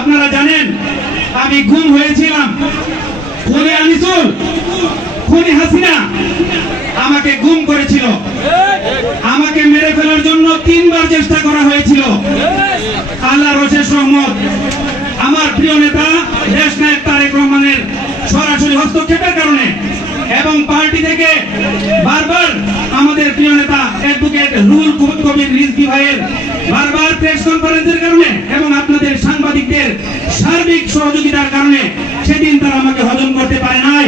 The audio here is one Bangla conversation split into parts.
আপনারা জানেন, আমি গুম হয়েছিলাম। খুনি আনিসুল, খুনি হাসিনা আমাকে গুম করেছিল। আমাকে মেরে ফেলার জন্য তিনবার চেষ্টা করা হয়েছিল। আল্লাহ রশেষ রহমত। আমার প্রিয় নেতা, দেশ নায়ক তারেক রহমানের সরাসরি হস্তক্ষেপের কারণে এবং পার্টি থেকে বারবার আমাদের প্রিয় নেতা অ্যাডভোকেট রুল কবির রিজভি ভাইয়ের বারবার প্রেস কনফারেন্সের কারণে এবং আপনাদের সাংবাদিকদের সার্বিক সহযোগিতার কারণে সেদিন তারা আমাকে হজম করতে পারে নাই।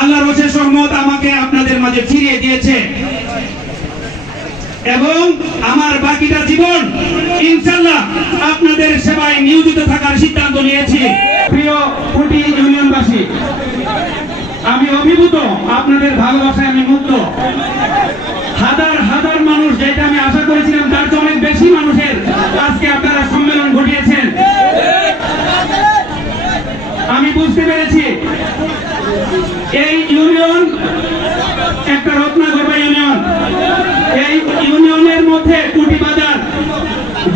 আল্লাহর অশেষ রহমত আমাকে আপনাদের মাঝে ফিরিয়ে দিয়েছে। এবং আমার বাকিটা জীবন ইনশাল্লাহ আপনাদের সেবায় নিয়োজিত থাকার সিদ্ধান্ত নিয়েছি। প্রিয় কুটি ইউনিয়নবাসী, আমি অভিভূত, আপনাদের ভালোবাসায় আমি মুগ্ধ। করেছিলাম অনেক বেশি মানুষের আজকে আপনারা সম্মেলন ঘটিয়েছেন। আমি বুঝতে পেরেছি। এই ইউনিয়ন একটা রত্নাগর্ভা ইউনিয়ন। এই ইউনিয়নের মধ্যে কুটি বাজার।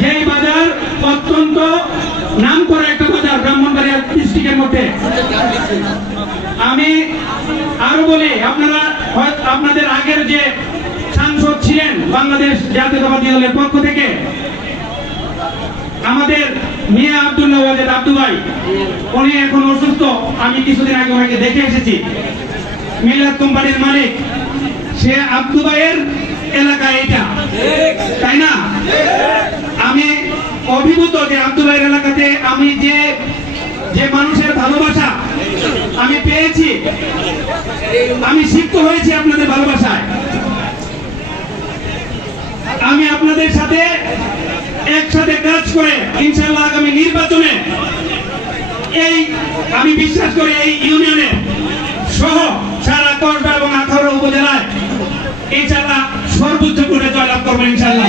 যেই বাজার অত্যন্ত নাম করা একটা বাজার ব্রাহ্মণবাড়িয়া ডিস্ট্রিক্টের মধ্যে। আমি আরও বলি, আপনারা আপনাদের আগের যে সাংসদ ছিলেন বাংলাদেশ জাতীয়তাবাদী দলের পক্ষ থেকে আমাদের মিয়া আব্দুল্লাহ ওয়াজেদ আব্দু ভাই। উনি এখন অসুস্থ। আমি কিছুদিন আগে ওনাকে দেখে এসেছি। মিলাদ কোম্পানির মালিক। সে আব্দু ভাইয়ের এলাকা এটা। তাই না? আমি অভিভূত যে আব্দু ভাইয়ের এলাকাতে আমি যে যে মানুষের ভালোবাসা আমি পেয়েছি। আমি সিক্ত হয়েছি আপনাদের ভালোবাসায়। আপনাদের সাথে একসাথে কাজ করে ইনশাল্লাহ আগামী নির্বাচনে এই, আমি বিশ্বাস করি এই ইউনিয়নে সহ সারা করবা এবং আখাউড়া উপজেলায় ইনশাল্লাহ সর্বোচ্চ করে জয়লাভ করব ইনশাল্লাহ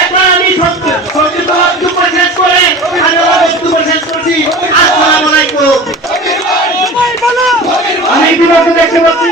এবার আমি সত্য- সত্যিটা বক্তব্য শেষ করে আমি আমার বক্তব্য শেষ ইতিমধ্যে দেখতে পাচ্ছি।